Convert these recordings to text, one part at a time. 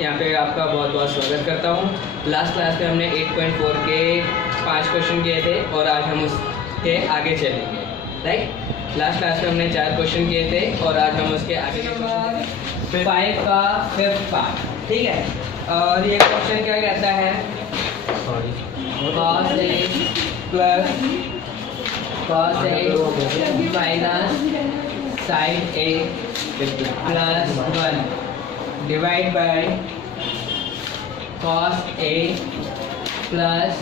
यहाँ पे आपका बहुत बहुत स्वागत करता हूँ। लास्ट क्लास में हमने 8.4 के 5 क्वेश्चन किए थे और आज हम उसके आगे चलेंगे। राइट, लास्ट क्लास में हमने 4 क्वेश्चन किए थे और आज हम उसके आगे 5 का 5th पार्ट। ठीक है, और ये क्वेश्चन क्या कहता है, cos A plus cos A minus sin A plus 1 divide by cos A plus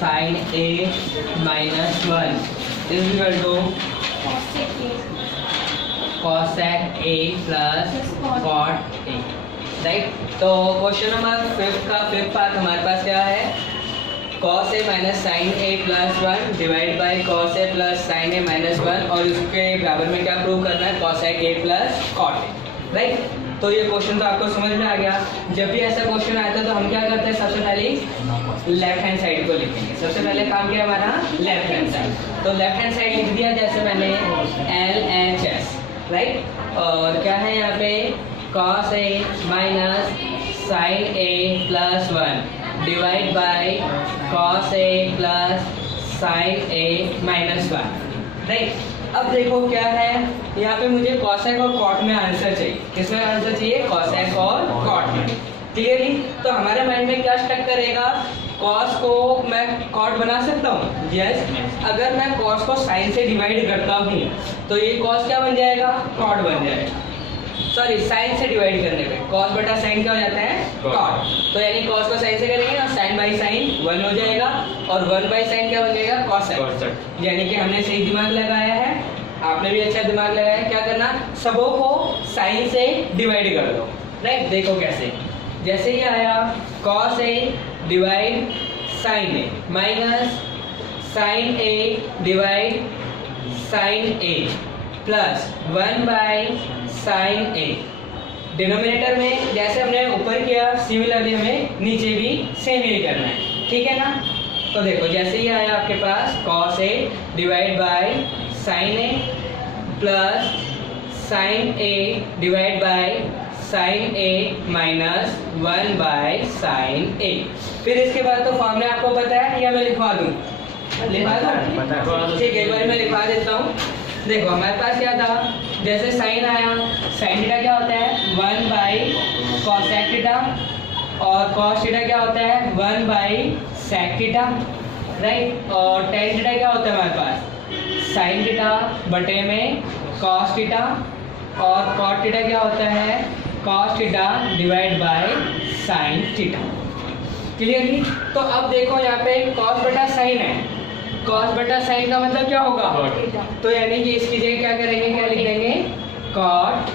sin A minus 1 is equal to cosec A plus cot A। Right, तो क्वेश्चन नंबर 5 का 5th part हमारे पास क्या है, cos A minus sine A plus 1 divide by cos A plus sine A minus 1 और उसके बराबर में क्या प्रूव करना है, cosec A plus cot A। Right, तो ये क्वेश्चन तो आपको समझ में आ गया। जब भी ऐसा क्वेश्चन आता है तो हम क्या करते हैं, सबसे पहले लेफ्ट हैंड साइड को लिखेंगे। सबसे पहले काम किया हमारा लेफ्ट हैंड साइड, तो लेफ्ट हैंड साइड लिख दिया जैसे मैंने LHS। राइट, और क्या है यहाँ पे cos A minus sin A plus 1 divide by cos A plus sin A minus 1। Right, अब देखो क्या है यहाँ पे, मुझे cosec और cot में आंसर चाहिए। किसमें आंसर चाहिए, cosec और cot में। क्लियरली, तो हमारे माइंड में क्या स्टक करेगा, cos को मैं cot बना सकता हूँ। यस, अगर मैं cos को sin से डिवाइड करता हूँ तो ये cos क्या बन जाएगा, cot बन जाएगा। सॉरी, sin से डिवाइड करने पे cos बटा sin क्या हो जाता है, cot। तो यानी cos को sin से करेंगे ना, sin बाई sin 1 हो जाएगा और 1 बाई sin क्या बन जाएगा, cosec। यानी कि हमने सही दिमाग लगाया है, आपने भी अच्छा दिमाग लगाया है। क्या करना, सबों को sin से डिवाइड कर दो। राइट, देखो कैसे, जैसे ही आया cos A divide sin A minus sin A divide sin A plus 1 by sin A। Denominator में जैसे हमने ऊपर किया सिमिलरली हमें नीचे भी सेम ही करना है। ठीक है ना, तो देखो जैसे ही आया आपके पास cos A divide by sin A plus sin A divide by sin A minus 1 by sin A। फिर इसके बाद तो फॉर्मूला आपको पता है या मैं लिखवा दूं, लिखवा दूं? ठीक है, एक बार मैं लिखवा देता हूँ। देखो हमारे पास क्या था, जैसे साइन आया, साइन थीटा क्या होता है 1 बाई cosec थीटा और cos थीटा क्या होता है 1 बाई sec थीटा। राइट, और tan थीटा क्या होता है हमारे पास sin थीटा बटे में cos थीटा और cot थीटा क्या होता है cos theta divide by sin theta. Clearly, तो अब देखो यहाँ पे cos बटा sin है, cos बटा sin का मतलब क्या होगा, तो यानी कि इसकी जगह क्या करेंगे, क्या लिख देंगे, cot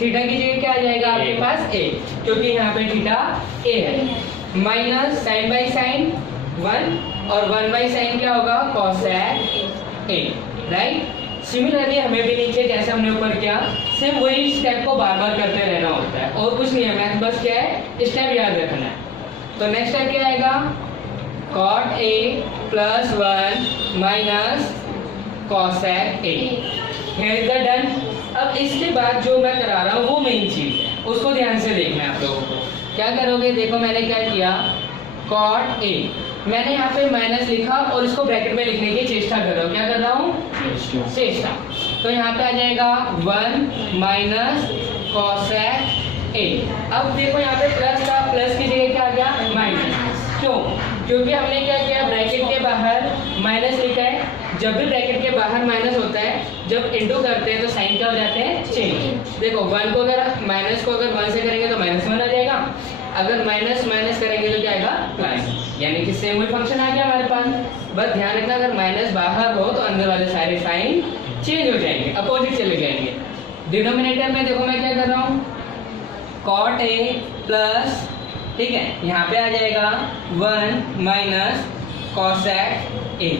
थीटा की जगह क्या आ जाएगा आपके पास a, क्योंकि यहाँ पे थीटा a है, माइनस sin बाई sin 1 और 1 बाई sin क्या होगा, cosec a। राइट, सिमिलरली हमें भी नीचे जैसे हमने ऊपर किया सेम वही स्टेप को बार बार करते रहना होता है और कुछ नहीं है, मैथ बस क्या है, स्टेप याद रखना है। तो नेक्स्ट स्टेप क्या आएगा, cot A plus 1 minus cosec A। Here is the done। अब इसके बाद जो मैं करा रहा हूँ वो मेन चीज है, उसको ध्यान से देखना है आप लोगों को। क्या करोगे, देखो मैंने क्या किया, cot A मैंने यहाँ पे माइनस लिखा और इसको ब्रैकेट में लिखने की चेष्टा कर रहा हूँ। क्या कर रहा हूँ, चेष्टा। तो यहाँ पे आ जाएगा 1 माइनस cosec A। अब देखो यहाँ पे प्लस का, प्लस की जगह क्या आ गया, माइनस। क्यों, क्योंकि हमने क्या किया, ब्रैकेट के बाहर माइनस लिखा है। जब भी ब्रैकेट के बाहर माइनस होता है, जब इंटू करते हैं तो साइन क्या हो जाते हैं, चेंज। देखो 1 को अगर माइनस को अगर 1 से करेंगे तो माइनस 1 आ जाएगा, अगर माइनस माइनस करेंगे तो क्या आएगा, प्लस। यानी कि सेम वही फंक्शन आ गया हमारे पास। बस ध्यान रखना, अगर माइनस बाहर हो तो अंदर वाले सारे साइन चेंज हो जाएंगे, अपोजिट चले जाएंगे। डिनोमिनेटर में देखो मैं क्या कर रहा हूँ, cot A प्लस, ठीक है, यहाँ पे आ जाएगा 1 माइनस cosec A।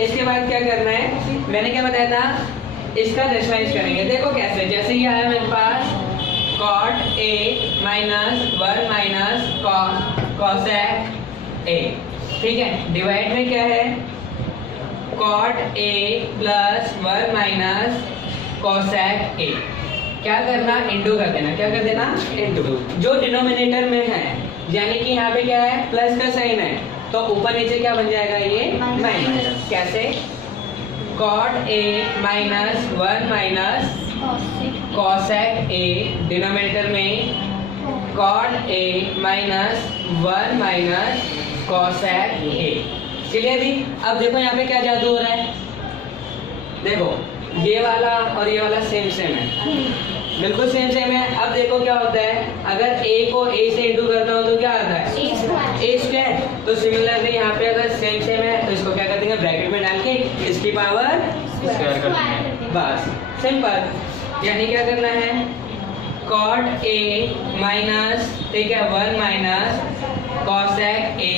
इसके बाद क्या करना है, मैंने क्या बताया था, इसका रेशनलाइज करेंगे। देखो कैसे, जैसे ही आया मेरे पास cot A minus 1 minus cosec A। ठीक है, डिवाइड में क्या है, cot A plus 1 minus cosec A। क्या करना, इंटू कर देना। क्या कर देना, इंटू। जो डिनोमिनेटर में है, यानी कि यहाँ पे क्या है, प्लस का साइन है, तो ऊपर नीचे क्या बन जाएगा, ये माइनस। कैसे, cot A minus 1 minus cosec A, denominator में cot A minus 1 minus cosec A. Clear जी। अब देखो यहाँ पे क्या जादू हो रहा है, देखो ये वाला और ये वाला सेम सेम है, बिल्कुल सेम सेम है। अब देखो क्या होता है, अगर a को a से इंटू करता हूँ तो क्या आता है, a स्क्वायर। तो सिमिलरली यहाँ पे अगर सेम सेम है तो इसको क्या कर देंगे, ब्रैकेट में डाल के इसकी पावर स्क्वायर कर देंगे, बस सिंपल। यानी क्या करना है, कॉट a माइनस, ठीक है, 1 माइनस कॉसेक a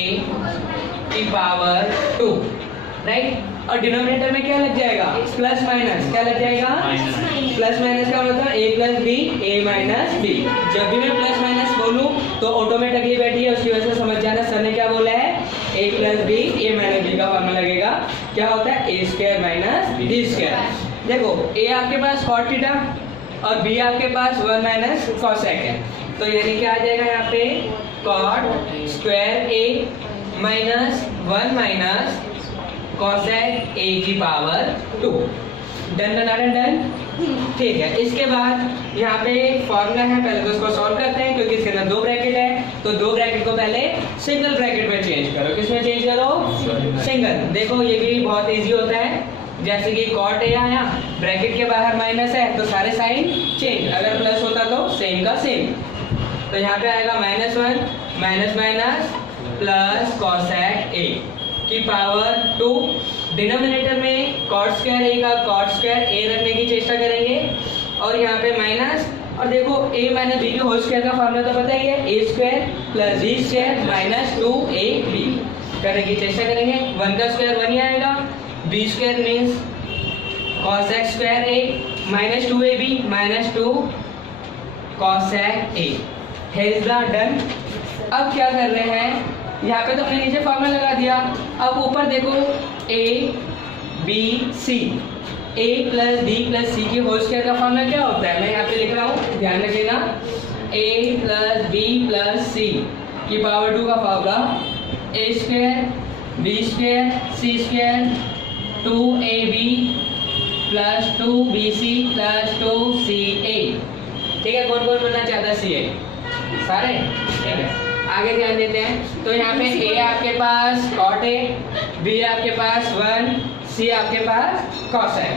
की पावर 2, राइट। और डिनोमिनेटर में क्या लग जाएगा, प्लस माइनस, क्या लग जाएगा, प्लस माइनस का मतलब a plus B, a minus B. जब भी मैं प्लस माइनस बोलूं तो ऑटोमेटिकली बैठी है, उसकी वजह से समझ जाना सर ने क्या बोला है, a plus B, a minus B का फॉर्मूला लगेगा, क्या होता है, a square minus B square. देखो a आपके पास कॉट थीटा और b आपके पास 1 माइनस कॉसेक है, तो यानी क्या आ जाएगा यहाँ पे, cot square a minus 1 minus cosec a की पावर 2। डन डन डन, ठीक है। इसके बाद यहाँ पे फॉर्मूला है, पहले तो इसको सॉल्व करते हैं, क्योंकि इसके अंदर 2 ब्रैकेट है, तो 2 ब्रैकेट को पहले सिंगल ब्रैकेट में चेंज करो। किसमें चेंज करो, सिंगल। देखो ये भी बहुत इजी होता है, जैसे कि कॉट ए आया, ब्रैकेट के बाहर माइनस है तो सारे साइन चेंज, अगर प्लस होता तो सेम का सेम। तो यहाँ पे आएगा -1 माइनस माइनस प्लस कॉसेक ए की पावर 2। डिनोमिनेटर में कॉट स्क्वायर ए का कॉट स्क्वायर ए रखने की चेष्टा करेंगे, और यहाँ पे माइनस, और देखो a माइनस बी के होल स्क्वायर का फॉर्मूला तो पता ही है, a square plus b square minus 2ab करने की चेष्टा करेंगे। 1 का स्क्वायर 1 ही आएगा, b square means cosec square a minus 2ab minus 2 cosec a। Here is the done. अब क्या कर रहे हैं, यहाँ पे तो हमने नीचे फॉर्मूला लगा दिया, अब ऊपर देखो a b c, a plus b plus c की होल स्क्वायर का फॉर्मूला क्या होता है, मैं यहाँ पे लिख रहा हूँ, ध्यान रखिएगा, a plus b plus c की पावर 2 का formula a square b square c square 2ab plus 2bc plus 2ca। ठीक है, कौन कौन बनना चाहता है ca, सारे, ठीक है। आगे ध्यान देते हैं, तो यहाँ पे a आपके पास cot a, b आपके पास 1, c आपके पास cos a,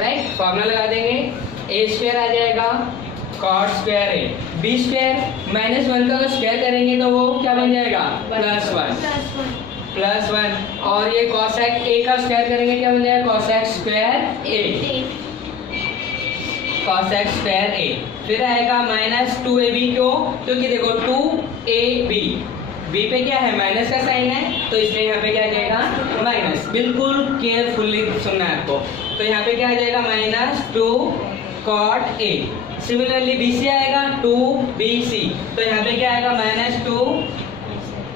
राइट। फॉर्मूला लगा देंगे, a स्क्वायर आ जाएगा cot square a, b square minus 1 का स्क्वायर करेंगे तो वो क्या बन जाएगा, प्लस 1, और ये cosec a का स्क्वायर करेंगे क्या बन जाएगा, cosec square a, cosec square a। फिर आएगा -2ab, क्यों, क्योंकि देखो 2ab, b पे क्या है, माइनस का साइन है, तो इसलिए यहाँ पे क्या आ जाएगा, माइनस। बिल्कुल केयरफुली सुनना है आपको। तो यहाँ पे क्या आ जाएगा, -2 cot a। सिमिलरली bc आएगा 2bc, तो यहाँ पे क्या आएगा, -2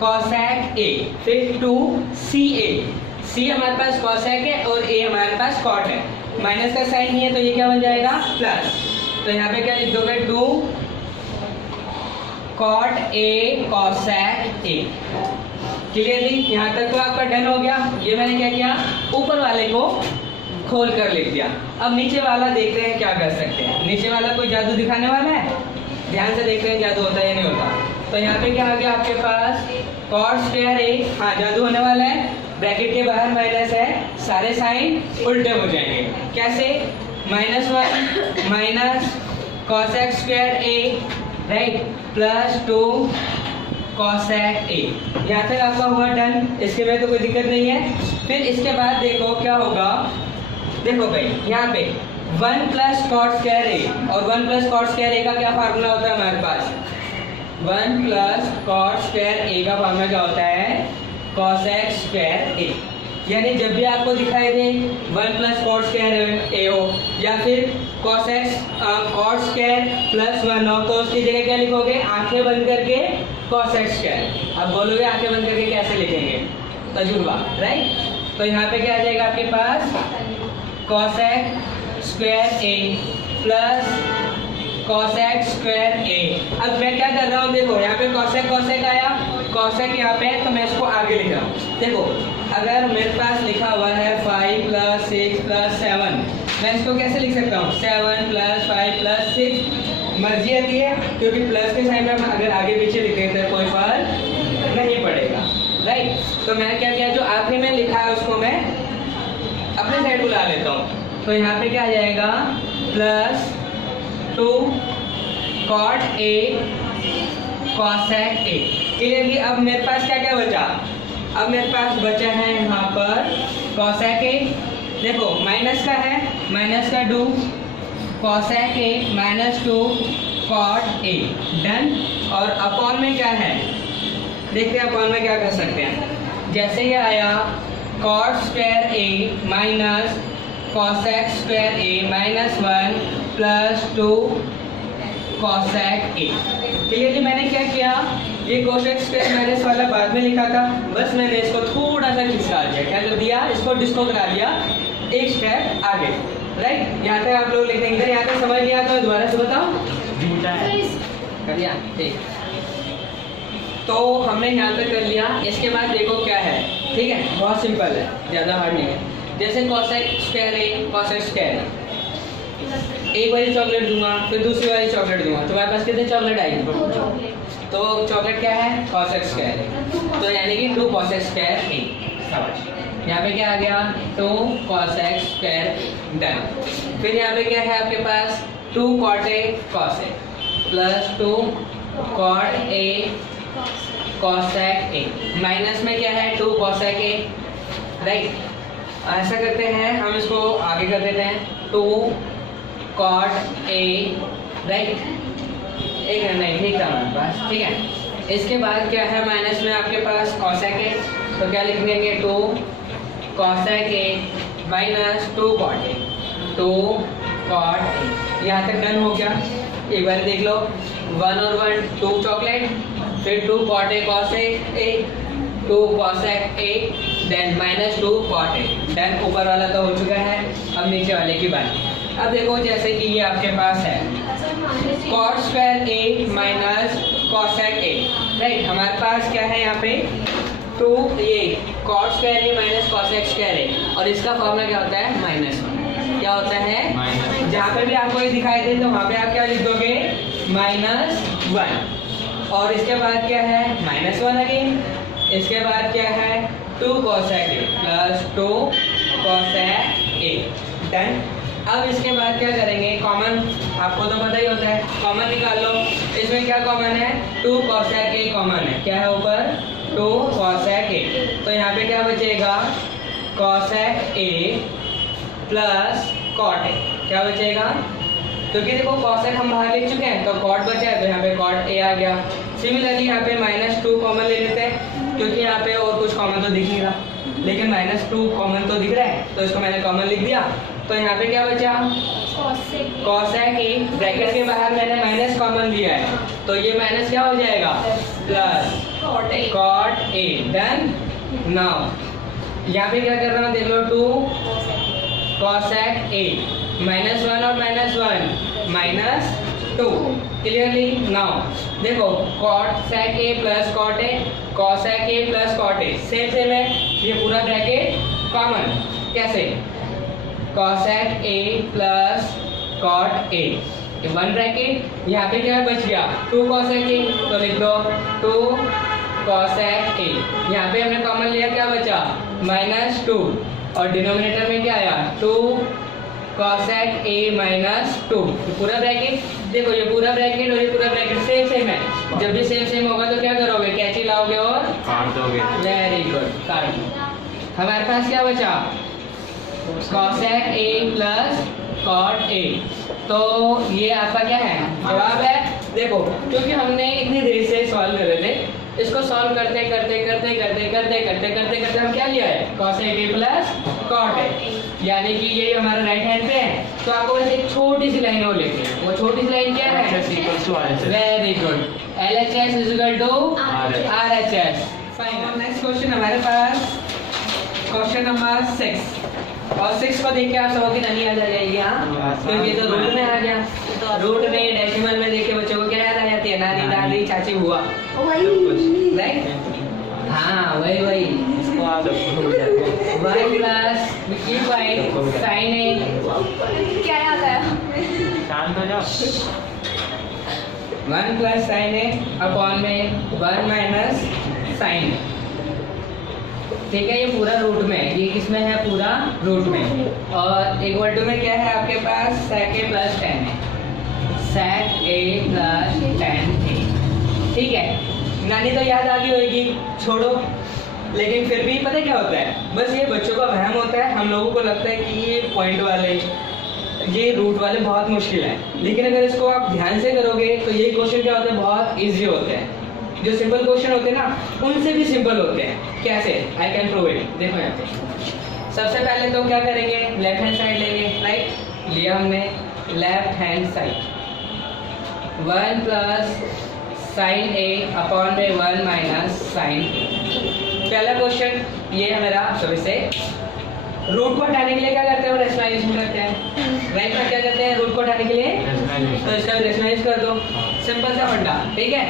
cosec a, फिर 2ca। c हमारे पास cosec है और a हमारे पास cot है, माइनस का साइन नहीं है, तो ये क्या बन जाएगा, प्लस। तो यहाँ पे क्या लिख दोगे, 2 cot a cosec a। Clearly यहाँ तक तो आपका डन हो गया। ये मैंने क्या किया, ऊपर वाले को खोल कर लिख दिया। अब नीचे वाला देखते हैं क्या कर सकते हैं। नीचे वाला कोई जादू दिखाने वाला है, ध्यान से देखते हैं जादू होता है या नहीं होता। तो यहाँ पे क्या आ गया आपके पास, cot स्क्वायर a, हाँ जादू होने वाला है, ब्रैकेट के बाहर माइनस है, सारे साइन उल्टे हो जाएंगे। कैसे, -1 minus cosec square a, right, plus 2 cosec a। यहाँ तक आपका हुआ डन, इसके में तो कोई दिक्कत नहीं है। फिर इसके बाद देखो क्या होगा, देखो भाई यहाँ पे 1 प्लस cot स्क्वायर a, और 1 प्लस cot स्क्वायर a का क्या फार्मूला होता है हमारे पास, 1 प्लस cot स्क्वायर a का फार्मूला क्या होता है, cosec स्क्वायर a। यानी जब भी आपको दिखाई दे 1 प्लस cot स्क्वायर a हो, या फिर cosec cot स्क्वायर प्लस 1 हो, तो उसकी जगह क्या लिखोगे, आंखें बंद करके cosec स्क्वायर। अब बोलोगे आंखें बंद करके कैसे लिखेंगे, तजुर्बा, राइट। तो यहाँ पे क्या आ जाएगा आपके पास, cosec square a plus cosec square a। अब मैं क्या कर रहा हूँ, देखो यहाँ पे cosec cosec आया, cosec यहाँ पे है, तो मैं इसको आगे लिख रहा हूँ। देखो अगर मेरे पास लिखा हुआ है 5 + 6 + 7, मैं इसको कैसे लिख सकता हूँ, 7 + 5 + 6। मर्जी आती है, क्योंकि प्लस के साइन में अगर आगे पीछे लिखे तो कोई फर्क नहीं पड़ेगा, राइट। तो मैंने क्या किया, जो आखिरी में लिखा है उसको मैं अपने साइड बुला लेता हूँ। तो यहाँ पे क्या आ जाएगा, +2 cot a cosec a। Clearly अब मेरे पास क्या क्या बचा, अब मेरे पास बचा है यहाँ पर cosec a, देखो माइनस का है, माइनस का 2 cosec a -2 cot a, done. और अपॉन में क्या है, देखते हैं अपॉन में क्या कर सकते हैं। जैसे ये आया cot square a minus cosec square a -1 + 2 cosec a। Clearly मैंने क्या किया, ये cosec स्क्वायर माइनस वाला बाद में लिखा था, बस मैंने इसको थोड़ा सा खिसका दिया, क्या कर दिया, इसको डिस्को करा दिया एक स्टेप आगे, राइट। यहाँ तक आप लोग लिख देंगे, यहाँ तक समझ लिया तो दोबारा से बताओ, कर लिया, ठीक। तो हमने यहाँ तक कर लिया, इसके बाद देखो क्या है, ठीक है, बहुत सिंपल है, ज़्यादा हार्ड नहीं है। जैसे cosec square a cosec square a, एक बारी चॉकलेट दूंगा फिर दूसरी बारी चॉकलेट दूंगा, तुम्हारे पास कितने चॉकलेट आएगी, तो चॉकलेट क्या है, cosec स्क्वायर a, तो यानी कि 2 cosec स्क्वायर a। शाबाश। यहाँ पे क्या आ गया, 2 cosec स्क्वायर, डन। फिर यहाँ पे क्या है आपके पास, 2 cot a cos a + 2 cot a cosec a, minus में क्या है 2 cosec a, राइट। ऐसा करते हैं हम, इसको आगे कर देते हैं, 2 cot a, राइट। एक नहीं ठीक था हमारे पास, ठीक है। इसके बाद क्या है, माइनस में आपके पास cosec a, तो क्या लिख देंगे, 2 cosec a -2 cot a, 2 cot a। यहाँ तक डन हो गया, एक बार देख लो, 1 और 1 2 चॉकलेट, फिर 2 cot a cos a 2 cosec a, देन -2 cot a, डन। ऊपर वाला तो हो चुका है, अब नीचे वाले की बात। अब देखो जैसे कि ये आपके पास है cot square a minus cosec a, right. हमारे पास क्या है यहाँ पे, तो ये cot square a minus cosec square a, और इसका फॉर्मूला क्या होता है, -1। क्या होता है, जहाँ पे भी आपको ये दिखाई दे तो वहाँ पे आप क्या लिख दोगे, -1। और इसके बाद क्या है, -1 अगेन। इसके बाद क्या है, 2 cosec a + 2 cosec a, done. अब इसके बाद क्या करेंगे, कॉमन आपको तो पता ही होता है, कॉमन निकाल लो। इसमें क्या कॉमन है, 2 cosec a कॉमन है, क्या है ऊपर, 2 cosec a, तो यहाँ पे क्या बचेगा, cosec a + cot a, क्या बचेगा, क्योंकि देखो cosec हम बाहर लिख चुके हैं, तो cot बचा है, तो यहाँ पे cot a आ गया। सिमिलरली यहाँ पे -2 कॉमन ले लेते हैं, क्योंकि यहाँ पे और कुछ कॉमन तो दिख नहीं रहा, लेकिन -2 कॉमन तो दिख रहा है, तो इसको मैंने कॉमन लिख दिया। तो यहाँ पे क्या बचा, cosec a, ब्रैकेट के बाहर मैंने माइनस कॉमन लिया है, तो ये माइनस क्या हो जाएगा, plus cot a, done. Now यहाँ पे क्या कर रहा हूँ, देख लो, 2 cosec a, -1 और -1 -2, क्लियरली। नाउ देखो cosec a + cot a, cosec a + cot a, same है, ये पूरा ब्रैकेट कॉमन, कैसे, cosec a + cot a, ये 1 ब्रैकेट, यहाँ पे क्या बच गया, 2 cosec a, तो लिख दो 2 cosec a, यहाँ पे हमने कॉमन लिया, क्या बचा, -2, और डिनोमिनेटर में क्या आया, 2 cosec a -2, ये पूरा ब्रैकेट। देखो ये पूरा ब्रैकेट और ये पूरा ब्रैकेट सेम है, जब भी सेम होगा तो क्या करोगे, कैंची लाओगे और काट दोगे, वेरी गुड, काट दो। हमारे पास क्या बचा, cosec a + cot a, तो ये आपका क्या है, जवाब है। देखो क्योंकि हमने इतनी देर से सॉल्व कर रहे थे, इसको सॉल्व करते हम क्या लिया है, cosec a + cot a, यानी कि ये हमारा राइट हैंड पे है। तो आपको बस एक छोटी सी लाइन और लिखनी है, वो छोटी सी लाइन क्या है, very good, LHS = RHS। Fine, next question हमारे पास क्वेश्चन नंबर 6 और 6 को देख के आप सबों की ननी याद आ जाएगी। हाँ, क्योंकि ये तो रूट में आ गया। रूट में डेसिमल में देख के बच्चों को क्या याद आ जाती है? नानी, दादी, चाची, बुआ, राइट? हाँ, वही इसको आप 1 प्लस साइन ए, क्या याद आया? शांत हो जाओ। 1 प्लस साइन ए अपॉन में 1 माइनस साइन ए। ठीक है, ये पूरा रूट में है। ये किसमें है? पूरा रूट में। और इक्वल टू में क्या है आपके पास? sec a प्लस 10 है। sec a plus 10 a। ठीक है, नानी तो याद आ गई होगी, छोड़ो। लेकिन फिर भी पता क्या होता है, बस ये बच्चों का वहम होता है। हम लोगों को लगता है कि ये पॉइंट वाले, ये रूट वाले बहुत मुश्किल है, लेकिन अगर इसको आप ध्यान से करोगे तो ये क्वेश्चन क्या होते हैं? बहुत इजी होते हैं। जो सिंपल क्वेश्चन होते हैं ना, उनसे भी सिंपल होते हैं। कैसे? I can prove it. देखो यहाँ पे सबसे पहले तो क्या करेंगे? लेफ्ट हैंड साइड लेंगे, राइट? लिया हमने left hand side. 1 plus sign ए अपॉन में 1 माइनस साइन। पहला क्वेश्चन ये है मेरा। सभी से रूट को हटाने के लिए क्या करते हैं? रेशनलाइजेशन करते हैं, राइट? में क्या करते हैं रूट को हटाने के लिए? तो इसका रेशनलाइज कर दो, सिंपल सा फंडा। ठीक है,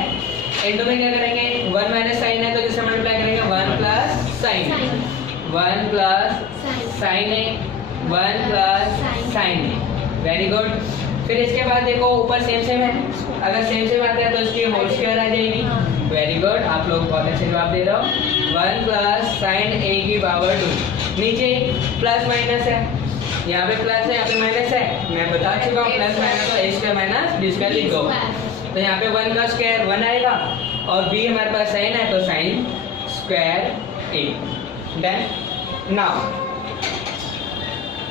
इंटू में क्या करेंगे? 1 माइनस साइन है तो जिससे मल्टीप्लाई करेंगे 1 प्लस साइन, 1 प्लस साइन ए, 1 प्लस साइन ए। Very good. फिर इसके बाद देखो ऊपर सेम सेम है, अगर सेम सेम आता है तो इसकी होल स्क्वायर आ जाएगी। वेरी गुड, आप लोग बहुत अच्छे जवाब दे रहे हो। 1 प्लस साइन ए की पावर 2। नीचे प्लस माइनस है, यहाँ पे प्लस है, यहाँ पे माइनस है। मैं बता चुका हूँ प्लस माइनस तो ए स्क्वायर माइनस बी स्क्वायर लिख दो। तो यहाँ पे 1 का स्क्वायर 1 आएगा और b हमारे पास साइन है तो साइन स्क्वायर ए। देन नाउ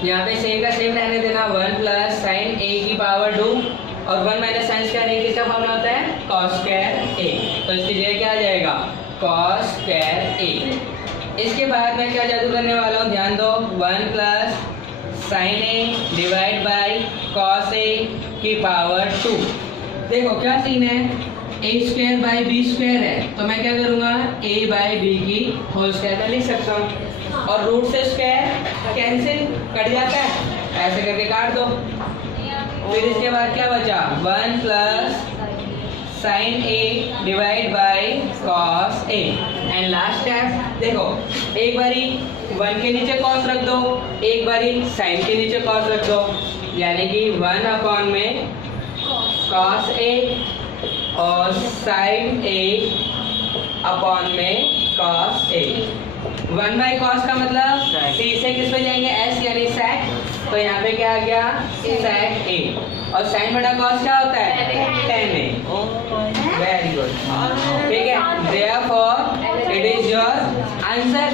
यहाँ पे सेम का सेम रहने देना। 1 प्लस साइन ए की पावर 2 और 1 माइनस साइन स्क्वायर ए किसका फॉर्मूला होता है? कॉस स्क्वायर ए। तो इसकी जगह क्या आ जाएगा? कॉस स्क्वायर ए। इसके बाद मैं क्या जादू करने वाला हूँ? ध्यान दो। 1 plus sign A divide by cos A की पावर 2। देखो क्या सीन है? ए स्क्वायर बाई बी स्क्वायर है तो मैं क्या करूँगा? ए बाई बी की होल स्क्वायर में लिख सकता हूँ। और रूट से स्क्वायर कैंसिल कट जाता है, ऐसे करके काट दो। फिर इसके बाद क्या बचा? 1 plus sign A divide by cos A. And last step देखो, एक बारी 1 के नीचे कॉस रख दो, एक बारी साइन के नीचे कॉस रख दो, यानी कि 1 अपॉन में कॉस ए और साइन ए अपॉन में कॉस ए। 1 बाई कॉस का मतलब सी से किस पे जाएंगे? एस यानी सेक। तो यहाँ पे क्या आ गया? सेक ए। और साइन बटा कॉस क्या होता है? tan ए। Very good. ठीक है, therefore it is your answer.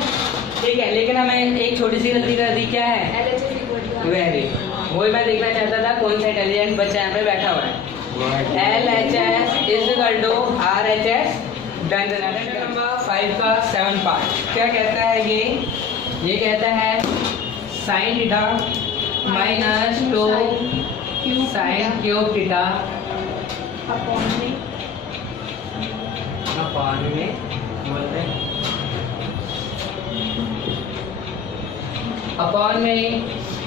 ठीक है, लेकिन हमें एक छोटी सी गलती कर दी। क्या है? वेरी, वही मैं देखना चाहता था कौन सा इंटेलिजेंट बच्चा यहाँ पे बैठा हुआ है। LHS is equal to RHS। Done. Number 5 का 7 पार्ट क्या कहता है? ये कहता है sine theta minus 2 sine cube theta upon में बोलते हैं अपॉन में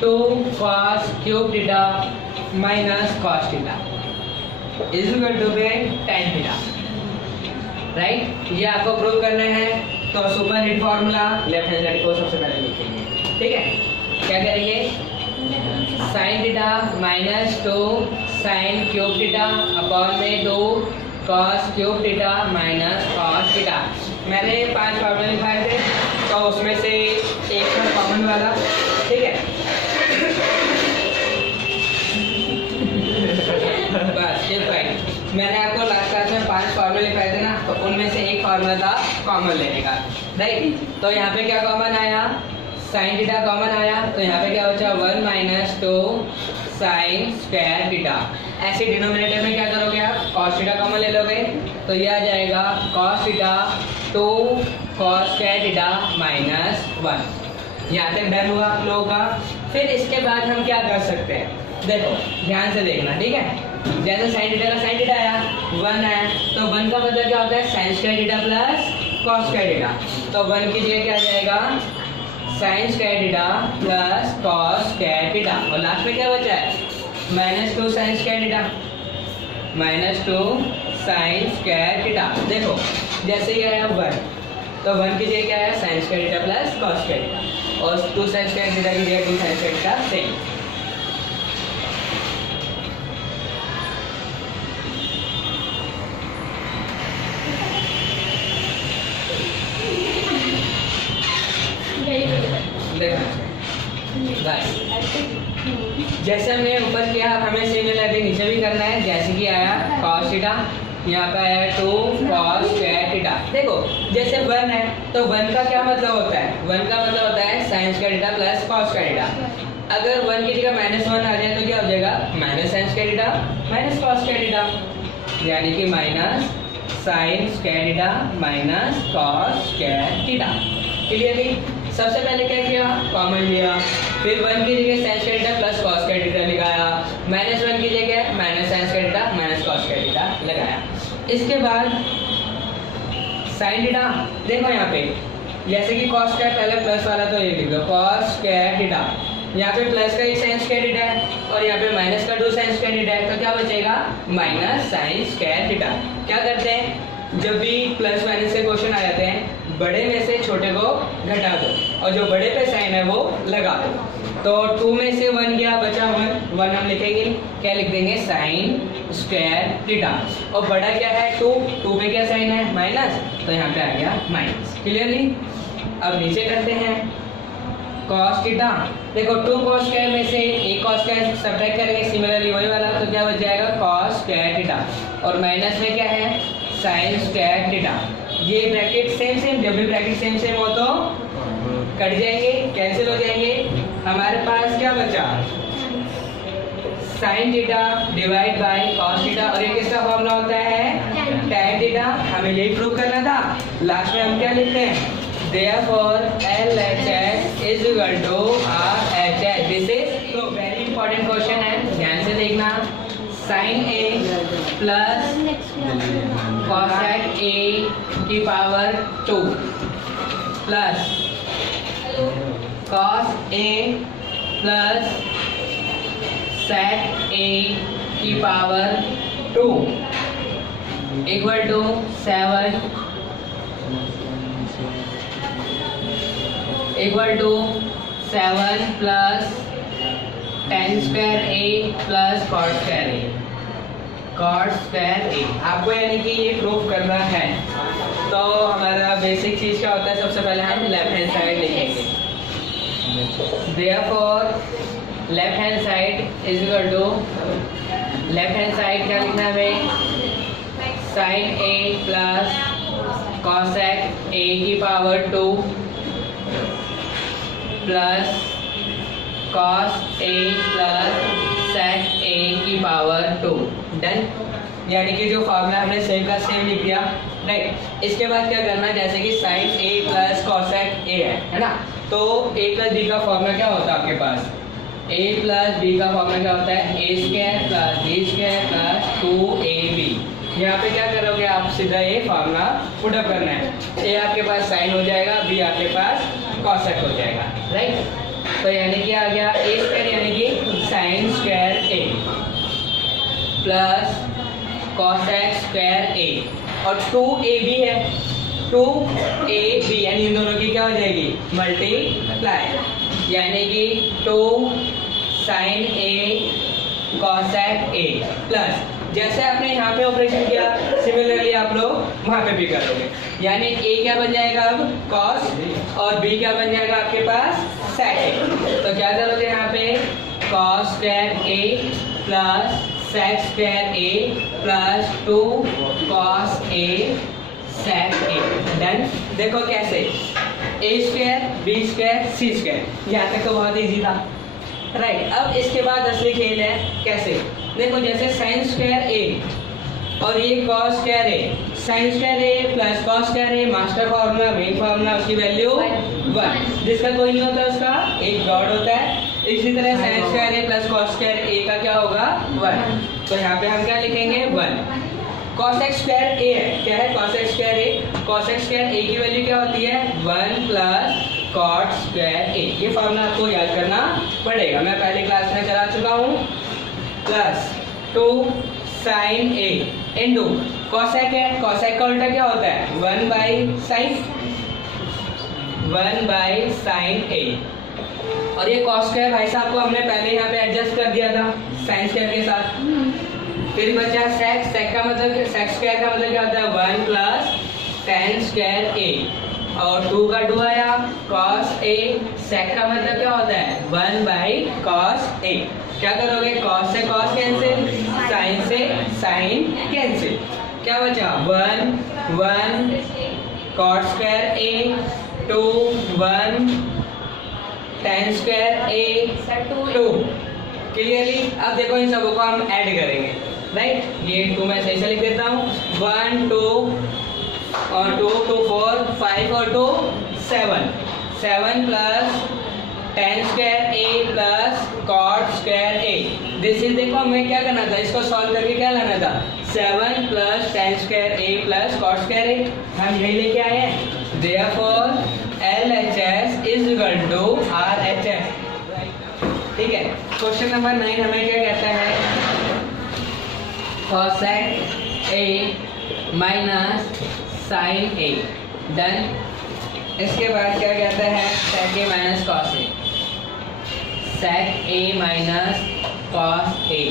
2 cos cube theta minus cos theta is equal to tan theta. Right, ये आपको प्रूव करना है। तो super hit formula left hand side को सबसे पहले लिखेंगे। ठीक है, क्या करेंगे? Sine theta minus 2 sine cube theta upon में 2 cos cube theta minus cos theta. मैंने 5 फॉर्मूले लिखाए थे तो उसमें से एक था कॉमन वाला। ठीक है, बस ये पॉइंट। मैंने आपको लास्ट क्लास में 5 फॉर्मूले लिखाए थे ना, तो उनमें से एक फॉर्मूला था कॉमन लेने का। राइट, तो यहाँ पे क्या कॉमन आया? साइन थीटा कॉमन आया तो यहाँ पे क्या बचा? 1 माइनस 2 साइन स्क्वायर थीटा। ऐसे डिनोमिनेटर में क्या करोगे आप? कॉस थीटा कॉमन ले लोगे तो ये आ जाएगा cos theta 2 cos square theta minus 1। यहाँ तक डन हुआ आप लोगों का। फिर इसके बाद हम क्या कर सकते हैं? देखो ध्यान से देखना। ठीक है, जैसे साइन थीटा का साइन थीटा आया 1 आया तो 1 का मतलब क्या होता है? Sine square theta plus cos square theta. तो 1 की जगह क्या आ जाएगा? Sine square theta plus cos square theta, और लास्ट में क्या बचा है -2 sine square theta, -2 sine square theta. देखो जैसे ये आया 1, तो 1 की जगह क्या है sine square theta plus cos square theta, और 2 साइन स्क्वायर थीटा की जगह 2 साइन स्क्वायर थीटा सेम। जैसे हमने ऊपर किया हमें सिमिलरली नीचे भी करना है। जैसे कि आया cos थीटा, यहाँ पे आया 2 cos स्क्वायर थीटा। देखो जैसे 1 है तो 1 का क्या मतलब होता है, 1 का मतलब होता है sin square theta plus cos square theta. अगर 1 की जगह -1 आ जाए तो क्या हो जाएगा -sin square theta minus cos square theta, यानी कि minus sin square theta minus cos square theta. Clearly सबसे पहले क्या किया कॉमन लिया, फिर 1 की जगह sin square theta plus cos square theta लगाया, -1 की जगह sin square theta minus cos square theta लगाया। इसके बाद sin थीटा, देखो यहाँ पे जैसे कि cos स्क्वायर पहले प्लस वाला तो ये लिख दो cos स्क्वायर थीटा, यहाँ पे प्लस का 1 sin स्क्वायर थीटा है और यहाँ पे माइनस का 2 sin स्क्वायर थीटा है, तो क्या बचेगा माइनस sin स्क्वायर थीटा। क्या करते हैं जब भी प्लस माइनस से क्वेश्चन आ जाते हैं बड़े में से छोटे को घटा दो और जो बड़े पे साइन है वो लगा दो। तो 2 में से 1 गया बचा 1 हम लिखेंगे क्या लिख देंगे साइन स्क्वायर थीटा, और बड़ा क्या है 2 पे क्या साइन है माइनस, तो यहाँ पे आ गया माइनस। क्लियरली अब नीचे करते हैं cos थीटा। देखो 2 cos स्क्वायर में से 1 cos स्क्वायर सब्ट्रैक्ट करेंगे सिमिलरली वही वाला, तो क्या बच जाएगा cos स्क्वायर थीटा, और माइनस में क्या है साइन स्क्वायर थीटा। ये ब्रैकेट सेम जब भी ब्रैकेट सेम हो तो कट जाएंगे कैंसिल हो जाएंगे। हमारे पास क्या बचा sine theta divide by cos theta, और ये किसका फॉर्मूला होता है tan थीटा। हमें यही प्रूव करना था। लास्ट में हम क्या लिखते हैं therefore LHS is equal to RHS। This is तो वेरी इंपॉर्टेंट क्वेश्चन है, ध्यान से देखना। sin A plus cosec A की power 2 plus cos A plus sec A की power 2 equal to 7 equal to 7 plus tan square A plus cot square A, cot square A। आपको यानी कि ये प्रूफ करना है। तो हमारा बेसिक चीज क्या होता है, सबसे पहले हम लेफ्ट हैंड साइड लिखेंगे। Therefore left hand side is equal to, left hand side क्या लिखना है हमें sin A plus cosec A की power 2 plus cos A plus sec A की पावर 2। डन, यानी कि जो फॉर्मूला हमने सेम का सेम लिख दिया, राइट। इसके बाद क्या करना है, जैसे कि sin A plus cosec A है ना, तो A प्लस B का फॉर्मूला क्या होता है आपके पास, A प्लस B का फॉर्मूला क्या होता है A square plus B square plus 2AB। यहाँ पे क्या करोगे आप, सीधा ये फॉर्मूला पुट अप करना है। A आपके पास साइन हो जाएगा, B आपके पास cosec हो जाएगा, राइट। तो यानी कि आ गया A स्क्वायर यानी कि sine square A plus cosec square A, और 2AB है, 2AB यानी इन दोनों की क्या हो जाएगी मल्टीप्लाई, यानी कि 2 sin A cosec A plus जैसे आपने यहाँ पे ऑपरेशन किया सिमिलरली आप लोग वहाँ पे भी करोगे, यानी A क्या बन जाएगा अब cos और B क्या बन जाएगा आपके पास sec A। तो क्या करोगे यहाँ पे cos square A plus sec square A plus 2 cos A sec A। Done. देखो कैसे A square B square C square, यहाँ तक तो बहुत इजी था, राइट। अब इसके बाद असली खेल है कैसे, देखो जैसे साइन स्क्वायर A और ये cos square A, sine square A plus cos square A master formula main formula, उसकी वैल्यू 1, जिसका कोई नहीं होता उसका एक डॉट होता है। इसी तरह sine square A plus cos square A का क्या होगा 1, तो यहाँ पे हम क्या लिखेंगे 1। cosec स्क्वायर A है, क्या है cosec square A, cosec square A की वैल्यू क्या होती है 1 प्लस कॉट स्क्वायर ए। ये फॉर्मूला आपको याद करना पड़ेगा, मैं पहले क्लास में करा चुका हूँ। प्लस 2 साइन ए इंटू कॉसेक है, कॉसेक का उल्टा क्या होता है 1 बाई साइन ए। और ये कॉस स्क्वायर भाई साहब को हमने पहले यहाँ पे एडजस्ट कर दिया था साइन स्क्वायर के साथ। फिर बचा सेक, सेक का मतलब सेक स्क्वायर का मतलब क्या होता है 1 प्लस टेन स्क्वायर ए और 2 का 2 आया कॉस ए। सेक का मतलब क्या होता है 1 बाई कॉस ए। क्या करोगे कॉस से कॉस कैंसिल, साइन से साइन कैंसिल, क्या बचा 1 कॉट स्क्वायर ए 2 1 टेन स्क्वायर ए 2। क्लियरली अब देखो इन सबों को हम ऐड करेंगे, राइट। ये 2 मैं सही से लिख देता हूँ 1 2 और 2 2 4 5 और 2 7 plus tan square A plus cot square A. This is देखो हमें क्या करना था, इसको सॉल्व करके क्या लाना था 7 plus tan square A plus cot square A. हम यही लेके आए हैं। Therefore LHS is equal to RHS। ठीक है, क्वेश्चन नंबर 9 हमें क्या कहता है cosec A minus sine A. Done. इसके बाद क्या कहता है sec A minus cos A। sec A minus cos A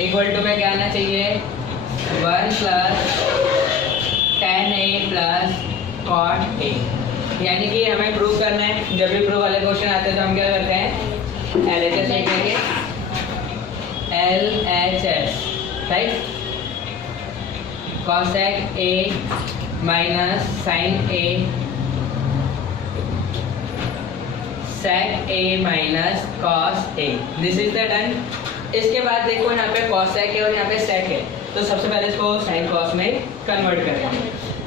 equal to में क्या आना चाहिए 1 plus tan A plus cot A। यानी कि हमें प्रूव करना है, जब भी प्रूव वाले क्वेश्चन आते हैं तो हम क्या करते हैं LHS लिखेंगे, LHS right. cosec A minus sine A, sec A minus cos A। This is the done. इसके बाद देखो यहाँ पे cosec है और यहाँ पे sec है, तो सबसे पहले इसको sin cos में कन्वर्ट करेंगे।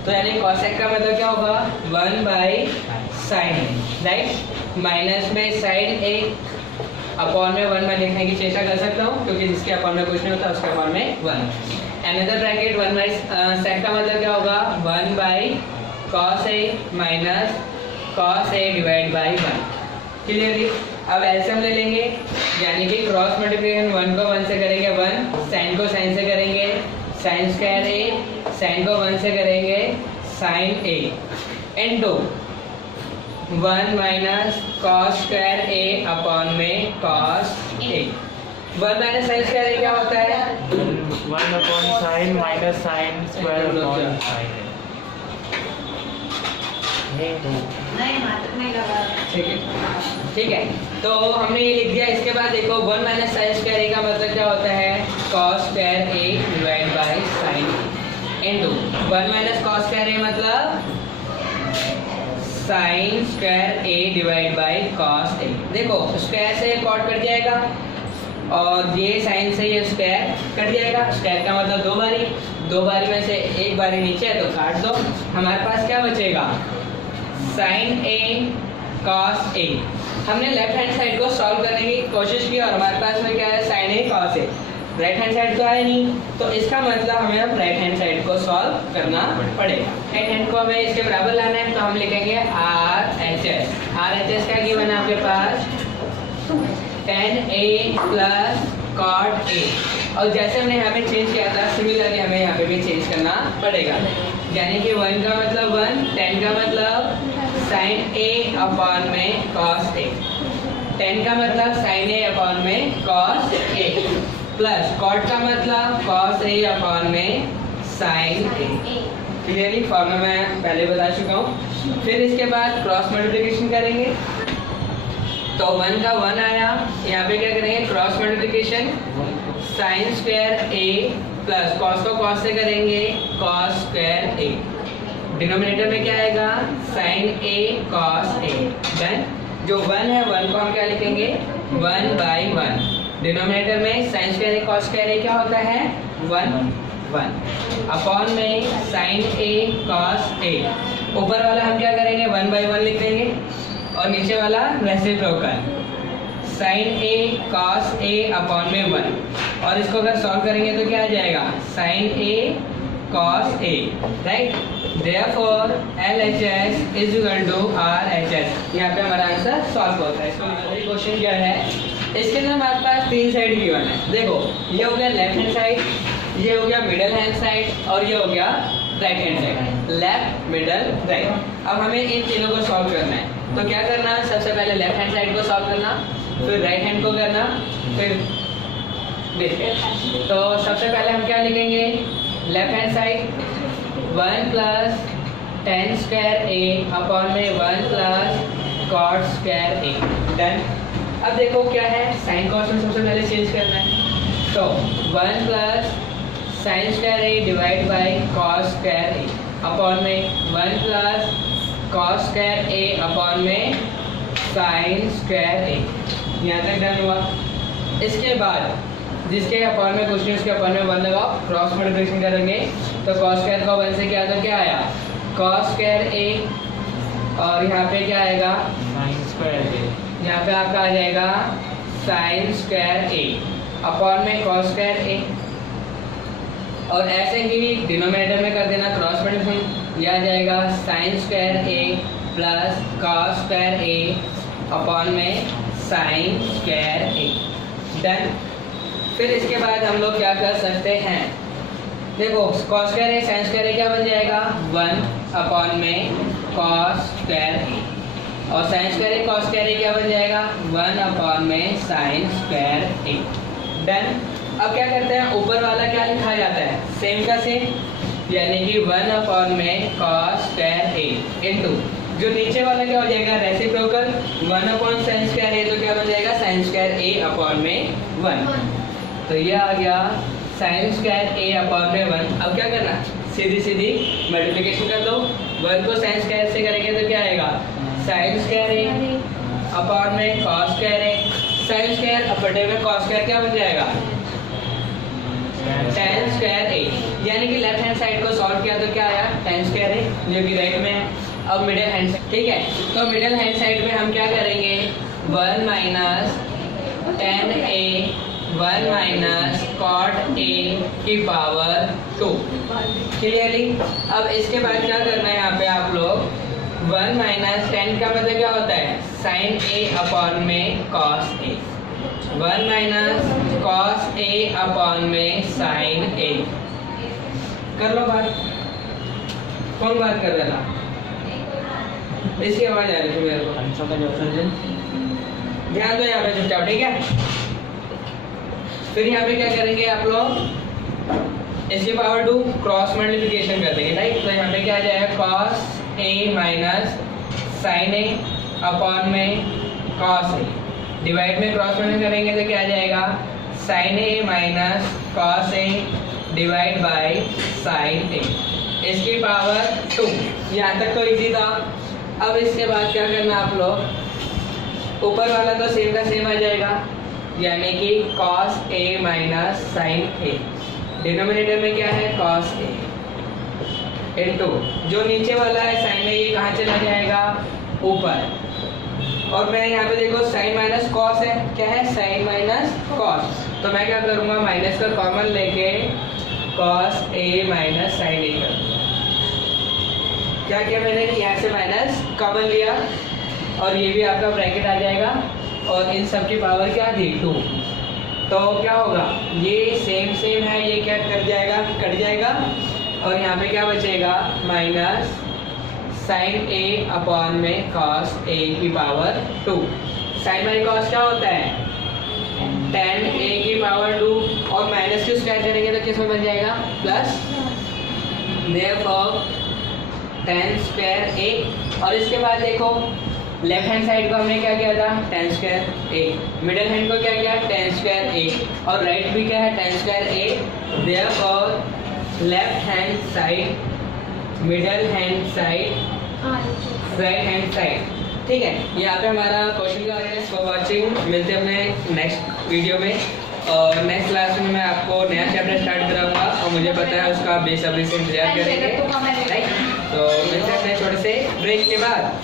तो यानी cosec का मतलब क्या होगा 1 by sine A, right. Minus में साइन ए अपॉन में 1 में लिखने की चेष्टा कर सकता हूँ, क्योंकि जिसके अपॉन में कुछ नहीं होता उसके अपॉन में 1। अनदर ब्रैकेट 1 बाई sec का मतलब क्या होगा 1 by cos A minus cos A divide by 1। Clearly अब एलसीएम ले लेंगे, यानी कि क्रॉस मल्टीप्लिकेशन 1 को 1 से करेंगे 1, साइन को साइन से करेंगे साइन स्क्वायर ए, साइन को 1 से करेंगे sine A into 1 minus cos square A upon में cos A. 1 minus sine square A क्या होता है 1 upon sine minus sine square upon sine. ठीक है, तो हमने ये लिख दिया। इसके बाद देखो 1 माइनस साइन स्क्वायर ए का मतलब क्या होता है cos square A divide by sine into 1 minus cos square ए मतलब sign square A divide by cos A. देखो स्क्वायर से कॉट कट जाएगा और ये साइन से ये स्क्वायर कट जाएगा। स्क्वायर का मतलब 2 बारी, 2 बारी में से 1 बारी नीचे है तो काट दो। हमारे पास क्या बचेगा साइन ए कॉस ए। हमने लेफ्ट हैंड साइड को सॉल्व करने की कोशिश की और हमारे पास में क्या है sign A cos A. Right hand side तो आया नहीं, तो इसका मतलब हमें अब राइट हैंड साइड को सॉल्व करना पड़ेगा। राइट हैंड को हमें इसके बराबर लाना है, तो हम लिखेंगे RHS। RHS का क्या बना आपके पास tan A plus cot A। और जैसे हमने यहाँ पे चेंज किया था सिमिलरली हमें यहाँ पे भी चेंज करना पड़ेगा, यानी कि 1 का मतलब 1, tan का मतलब sin A अपॉन में cos A, tan का मतलब sin A अपॉन में cos A प्लस cot का मतलब cos A अपॉन में sin A। क्लियरली फॉर्मूला मैं पहले बता चुका हूँ। फिर इसके बाद क्रॉस मल्टीप्लिकेशन करेंगे, तो 1 का 1 आया, यहाँ पे क्या करेंगे cross multiplication sign square A plus cos को कॉस से करेंगे कॉस स्क्वायर ए। डिनोमिनेटर में क्या आएगा sign A cos A. Done. जो 1 है 1 को हम क्या लिखेंगे 1 बाई 1। डिनोमिनेटर में sign square A cos square A क्या होता है 1 अपॉन में साइन ए कॉस ए। ऊपर वाला हम क्या करेंगे 1 बाई 1 लिख देंगे और नीचे वाला reciprocal sign A cos A upon में 1। और इसको अगर सॉल्व करेंगे तो क्या आ जाएगा sine A cos A, right? Therefore LHS is equal to RHS. यहाँ पे हमारा आंसर सॉल्व होता है। इसको क्वेश्चन क्या है, इसके अंदर हमारे पास तीन साइड गिवन है। देखो ये हो गया लेफ्ट हैंड साइड, ये हो गया मिडल हैंड साइड और ये हो गया right hand side. Left middle right. अब हमें इन तीनों को सॉल्व करना है। तो क्या करना, सबसे पहले लेफ्ट हैंड साइड को सॉल्व करना, फिर राइट हैंड को करना, फिर देखिए। तो सबसे पहले हम क्या लिखेंगे, left hand side 1 plus tan square A upon में 1 प्लस cot स्क्वायर ए। डन। अब देखो क्या है, साइन कॉस में सबसे पहले चेंज करना है। तो 1 plus sign square A divide by cos square A upon में 1 plus cos square A upon में साइन स्क्वायर ए। यहाँ तक डन हुआ। इसके बाद जिसके अपॉन में कुछ नहीं उसके अपॉन में 1 लगाओ, क्रॉस मल्टीप्लिकेशन करेंगे तो cos स्क्वायर का 1 से क्या, तो क्या आया cos स्क्वायर ए, और यहाँ पे क्या आएगा sin स्क्वायर ए, यहाँ पे आपका आ जाएगा sin स्क्वायर ए अपॉन में cos स्क्वायर ए। और ऐसे ही डिनोमिनेटर में कर देना क्रॉस मल्टीप्लिकेशन, यह आ जाएगा sin square A plus cos square A upon में sin स्क्वायर ए। डन। फिर इसके बाद हम लोग क्या कर सकते हैं, देखो cos square A sin square A क्या बन जाएगा 1 अपॉन में cos स्क्वायर ए, और sin square A cos square A क्या बन जाएगा 1 अपॉन में sin स्क्वायर ए। डन। अब क्या करते हैं, ऊपर वाला क्या लिखा जाता है, सेम का सेम, यानी कि 1 अपॉन में cos स्क्वायर ए इनटू जो नीचे वाला क्या हो जाएगा रेसिप्रोकल 1 अपॉन sin स्क्वायर ए, तो क्या बन जाएगा sin स्क्वायर ए अपॉन में 1। तो ये आ गया sin स्क्वायर ए अपॉन में 1। अब क्या करना, सीधी सीधी मल्टीप्लिकेशन कर दो, 1 को sin स्क्वायर से करेंगे तो क्या आएगा sin स्क्वायर ए अपॉन में cos स्क्वायर ए। sin स्क्वायर अपटे में cos स्क्वायर क्या बन जाएगा tan स्क्वायर ए, यानी कि लेफ्ट हैंड साइड को सॉल्व किया तो क्या आया tan स्क्वायर ए जो कि राइट में है। अब मिडिल हैंड साइड, ठीक है, तो मिडिल हैंड साइड में हम क्या करेंगे 1 माइनस tan ए 1 माइनस cot ए की पावर 2। क्लियरली। अब इसके बाद क्या करना है, यहाँ पे आप लोग 1 माइनस tan का मतलब क्या होता है sin ए अपॉन में cos ए, 1 माइनस cos ए अपॉन में sin ए। कर लो बात। कौन बात कर रहा था, इसकी आवाज आ रही थी मेरे को। आंसर का जवाब ध्यान दो यहाँ पे चुपचाप, ठीक है। फिर यहाँ पे क्या करेंगे आप लोग, इसकी पावर 2 क्रॉस मल्टीप्लिकेशन कर देंगे, राइट। तो यहाँ पे क्या आ जाएगा cos ए माइनस sin ए अपॉन में cos ए, डिवाइड में क्रॉस मल्टीप्लिकेशन करेंगे तो क्या आ जाएगा sin A minus cos A divide by sin ए, इसकी पावर 2। यहाँ तक तो इजी था। अब इसके बाद क्या करना आप लोग, ऊपर वाला तो सेम का सेम आ जाएगा, यानी कि cos a minus sin a, denominator में क्या है cos a इनटू जो नीचे वाला है sin a, ये कहाँ चला जाएगा ऊपर। और मैं यहाँ पे देखो sin माइनस cos है, क्या है sin माइनस cos, तो मैं क्या करूँगा माइनस का कॉमन लेके cos a minus sin a कर दूँगा। क्या किया मैंने कि यहाँ से माइनस कॉमन लिया और ये भी आपका ब्रैकेट आ जाएगा और इन सब की पावर क्या थी 2। तो क्या होगा, ये सेम सेम है, ये क्या कट जाएगा और यहाँ पे क्या बचेगा माइनस sin a अपॉन में cos a की पावर 2। sin बाई cos क्या होता है tan a की पावर 2, और माइनस को स्क्वायर करेंगे तो किस में बन जाएगा plus, therefore tan square a। और इसके बाद देखो लेफ्ट हैंड साइड को हमने क्या किया था tan square a, middle hand को क्या किया tan स्क्वायर a, और राइट भी क्या है tan square a। therefore left hand side middle hand side right hand side. ठीक है, यहाँ पे हमारा क्वेश्चन का है। फॉर वाचिंग, मिलते हैं अपने नेक्स्ट वीडियो में, और नेक्स्ट क्लास में मैं आपको नया चैप्टर स्टार्ट कराऊंगा और मुझे पता है उसका बेसब्री से इंतजार करेंगे, राइट। तो मिलते हैं अपने छोटे से ब्रेक के बाद।